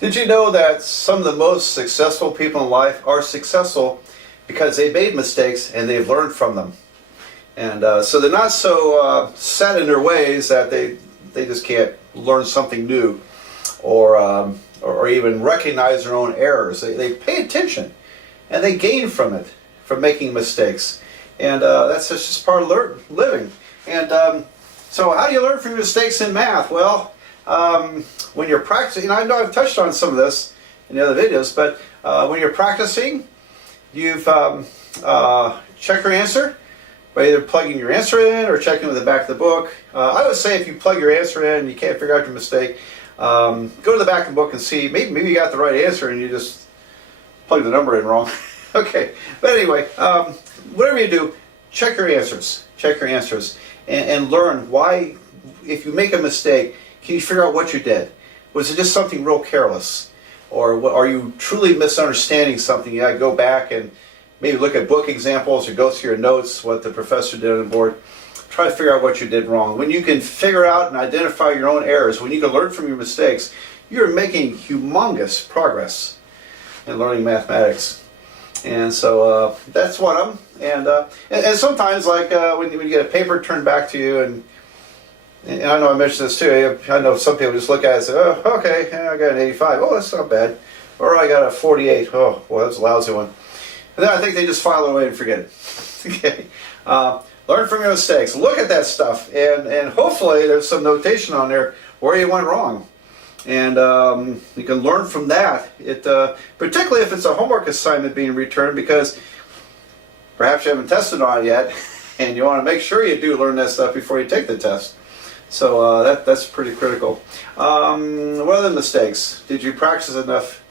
Did you know that some of the most successful people in life are successful because they made mistakes and they've learned from them? And so they're not so set in their ways that they just can't learn something new or even recognize their own errors. They pay attention and they gain from it, from making mistakes. And that's just part of living. And so how do you learn from your mistakes in math? Well, when you're practicing, and I know I've touched on some of this in the other videos, but when you're practicing, you've checked your answer by either plugging your answer in or checking with the back of the book. I would say if you plug your answer in and you can't figure out your mistake, go to the back of the book and see, maybe you got the right answer and you just plugged the number in wrong. Okay, but anyway, whatever you do, check your answers. Check your answers and learn why, if you make a mistake, can you figure out what you did? Was it just something real careless? Or are you truly misunderstanding something? You gotta go back and maybe look at book examples or go through your notes, what the professor did on the board. Try to figure out what you did wrong. When you can figure out and identify your own errors, when you can learn from your mistakes, you're making humongous progress in learning mathematics. And so that's one of them. And sometimes, like when you get a paper turned back to you, and I know I mentioned this too, I know some people just look at it and say, oh, okay, I got an 85. Oh, that's not bad. Or I got a 48. Oh, well, that's a lousy one. And then I think they just file it away and forget it. Okay. Learn from your mistakes. Look at that stuff. And hopefully there's some notation on there where you went wrong. And you can learn from that. Particularly if it's a homework assignment being returned, because perhaps you haven't tested on it yet, and you want to make sure you do learn that stuff before you take the test. So that's pretty critical. What other mistakes? Did you practice enough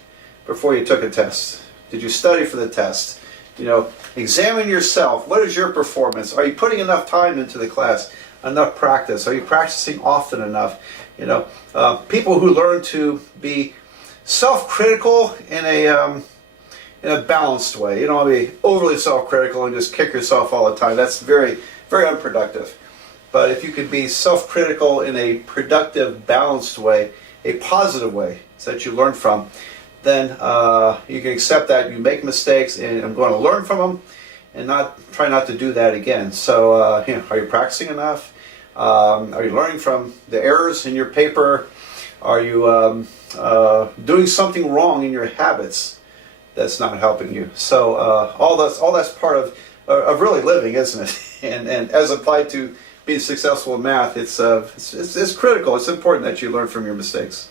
before you took a test? Did you study for the test? You know, examine yourself. What is your performance? Are you putting enough time into the class? Enough practice? Are you practicing often enough? You know, people who learn to be self-critical in a balanced way. You don't want to be overly self-critical and just kick yourself all the time. That's very, very unproductive. But if you could be self-critical in a productive, balanced way, a positive way that you learn from, then you can accept that you make mistakes and I'm going to learn from them and try not to do that again. So, you know, are you practicing enough? Are you learning from the errors in your paper? Are you doing something wrong in your habits that's not helping you? So all that's part of really living, isn't it? And as applied to being successful in math, it's critical. It's important that you learn from your mistakes.